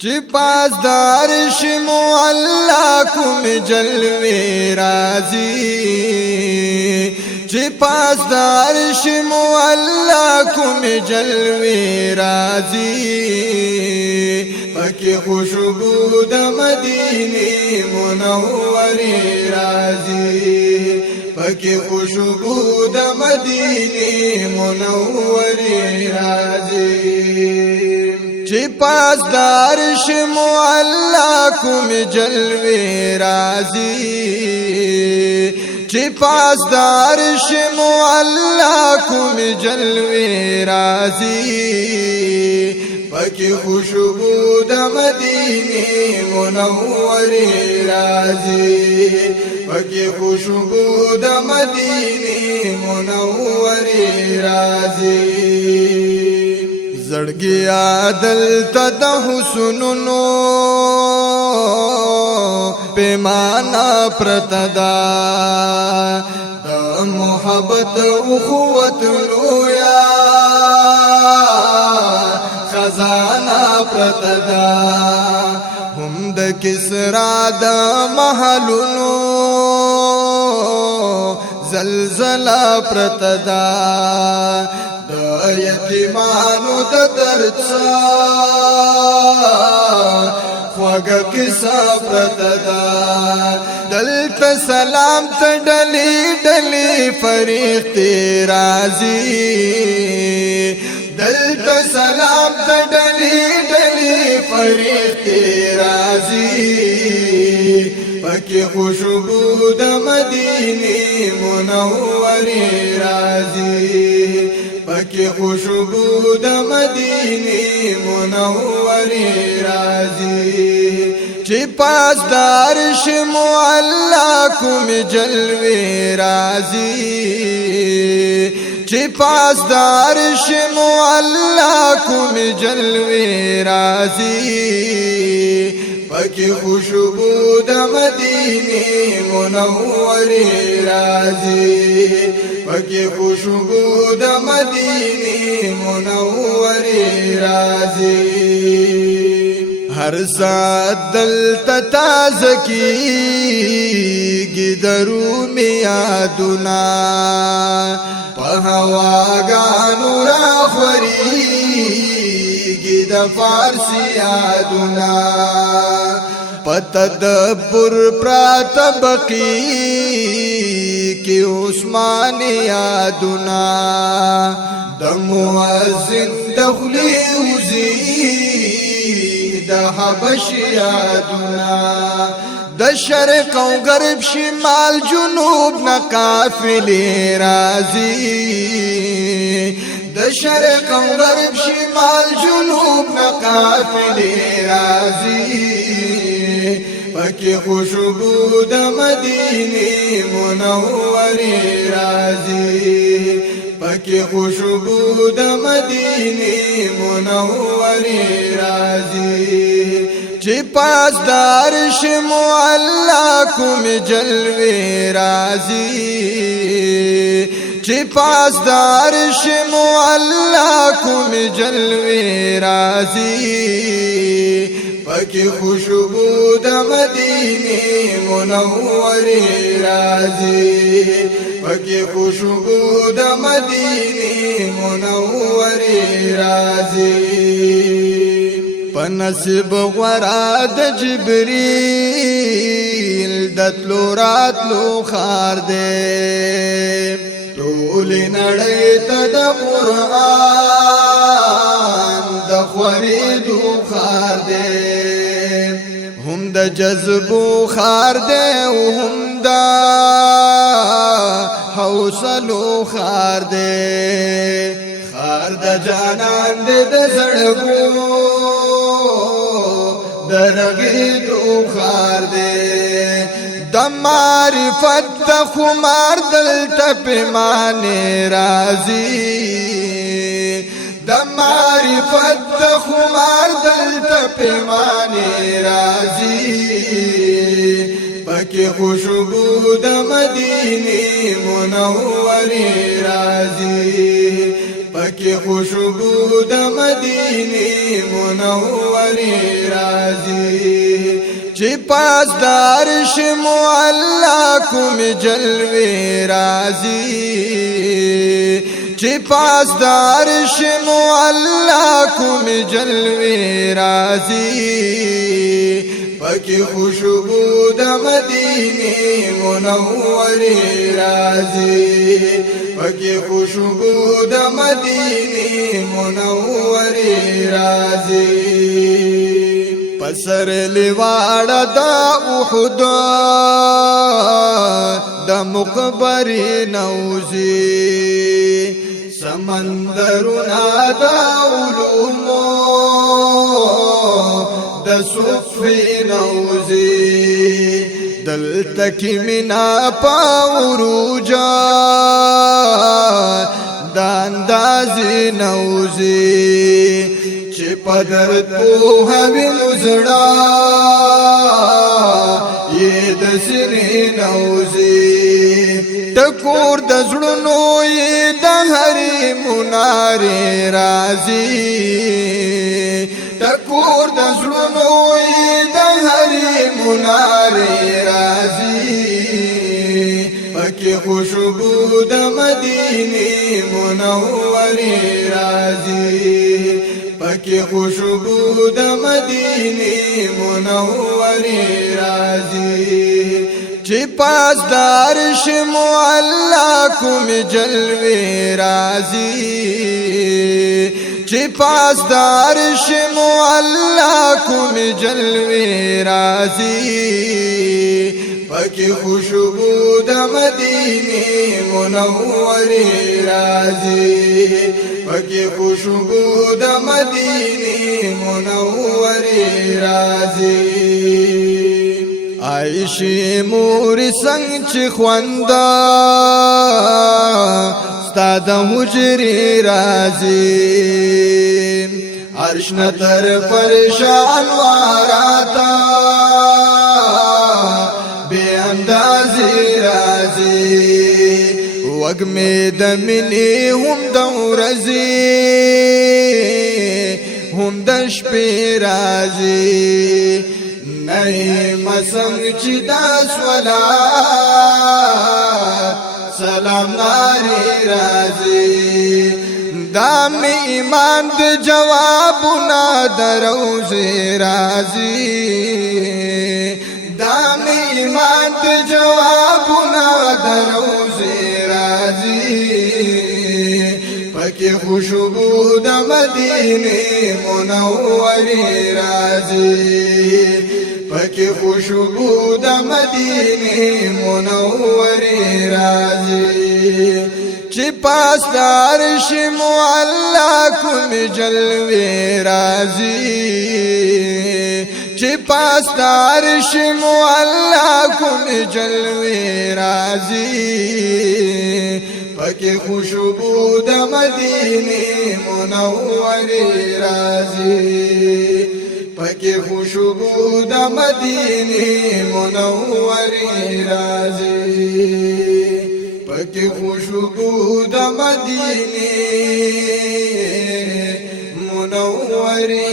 چی پاس دارش مولا کوم جلوی رازی چی پاس دارش مولا کوم جلوی رازی پکی خوشبو د مدینه منوره رازی پکی خوشبو د مدینه منوره رازی چی پاس دارش مولا کوم جلوی رازی چی پاس دارش مولا کوم جلوی رازی پکی خوشبو د مدینه منوره رازی پکی خوشبو د مدینه منوره رازی زړګي عادل تد حسنونو پیمانا پرتدا د محبت او قوت لویا خزانه پرتدا هم د کسرا د محلونو زلزلہ پرتدا د یتیمانو د درد خوږه کیسه پرتدا دلته سلام ته ډلې ډلې فرښتې راځي دلته سلام ته ډلې ډلې فرښتې راځي پکې خوشبو د مدینه منوره راځي پکې خوشبو د مدینه منوره راځي چې پاس دارش مولا کوم جلوه راځي چې پاس دارش مولا کوم جلوه راځي پکې خوشبو د مدینه منوره راځي پکې خوشبو د مدینه منوره راځي هر ساعت دلته تازه کیږي درو می یادونه په هواګانو راخوريږي د فارسی یادونه په تدبر پراتبقی کی عثمان یادونه د مؤذن دخلی وزي د حبش یادونه د شرق او غرب شمال جنوب نه قافلې راځي د شرق او غرب شمال جنوب نه قافلې راځي پکې خوشبو د مدینه منوره راځي پکې خوشبو د مدینه منوره راځي چې پاس دارش مولا کوم جلوه راځي چې پاس دارش مولا کوم جلوه راځي پکې خوشبو د مدینه منوره راځي پکې خوشبو د مدینه منوره راځي پنصب غورا د جبريل د تلو راتلو خار دې ټول نړۍ ته د قرآن د خورېدو خار دې هم د جذبو خار دې او هم د حوصلو خار دې خار د جانان دې د زړګو درغیدو خار دے د معرفت د خمار دلته پیمانه راځي د معرفت د خمار دلته پیمانه راځي پکې خوشبو د مدینه منوره راځي پکې خوشبو د مدینه منورې راځي چې پاس د عرش معلا کوم جلوې راځي چې پاس د عرش معلا کوم جلوې راځي پکې خوشبو د مدینه منورې راځي پکې خوشبو د مدینه منورې راځي پسر لیواړه د احد د مقبرې نوځي سمندرونه د علومو د صفې نوځي دلته کې منا پاوروجا د اندازې نوځي چې پدر پوهوي نو زړه یې د سینې نوځي ټکور د زړونو یې د هرې منارې راځي ټکور د زړونو یې د هرې منارې راځي پکې خوشبو د مدینه منورې راځي پکې خوشبو د مدینه منورې راځي چې پاس د عرش معلا کوم جلوې راځي چې پاس د عرش معلا کوم جلوې راځي پکې خوشبو د مدینه منورې راځي پکې خوشبو د مدینه منورې راځي عائشې مور څنګه چې خواندا ستا د حجرې راځي عرش نه تر پرشان واراتا بے اندازې راځي وږمې د مینې هم د ورځې هم د شپې راځي نه مسنګ چې داس ولا سلام ناری راځي دام ایمان د جوابونه دروځي راځي دام ایمان د جوابونه دروځي راځي پکې خوشبو د مدینه منورې راځي پکې خوشبو د مدینه منورې راځي چې پاس د عرش معلا کوم جلوې راځي چې پاس د عرش معلا کوم جلوې راځي پکې خوشبو د مدینه منورې راځي پکې خوشبو د مدینه منورې راځي پکې خوشبو د مدینه منورې